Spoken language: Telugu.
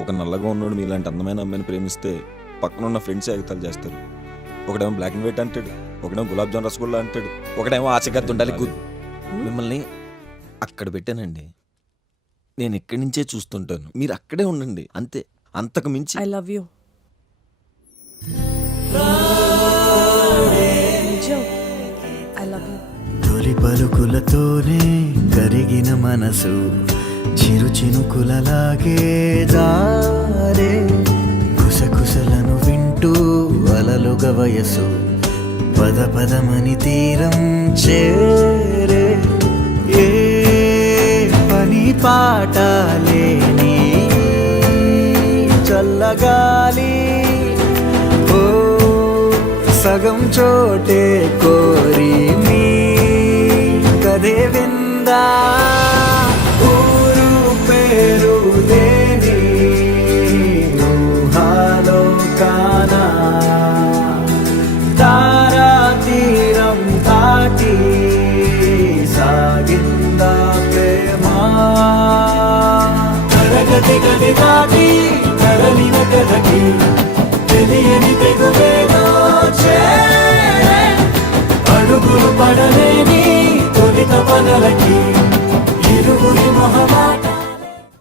ఒక నల్లగా ఉన్నోడు మీలాంటి అందమైన అమ్మాయిని ప్రేమిస్తే పక్కన ఉన్న ఫ్రెండ్స్ ఎగతాలు చేస్తారు. ఒకడేమో బ్లాక్ అండ్ వైట్ అంటాడు, ఒకడేమో గులాబ్ జామ్ రసగుల్లా అంటాడు, ఒకడేమో ఆశగద్ద ఉండాలి. మిమ్మల్ని అక్కడ పెట్టానండి. నేను ఇక్కడి నుంచే చూస్తుంటాను, మీరు అక్కడే ఉండండి అంతే, అంతకు మించి. I love you. I love you. తొలి పలుకులతోనే కరిగిన మనసు చిరు చినుకులలాగే జారే, కుసకుసలను వింటూ అలలుగా వయసు పద పదమని తీరం చేరే. ఏ పని పాట లేని చల్లగాలి ఓ సగం చోటే కోరి మీ కదే విందా. ఊరు పేరు లేని ఊహాలో కానా తారా తీరం దాటి సాగిందా ప్రేమ. తరగతి గది దాటి తరలిన కథకి తెలియని తెగువేదో చేరే. అడుగులు పడలేని తొలిత పనలకి ఇరుగురి మొహమా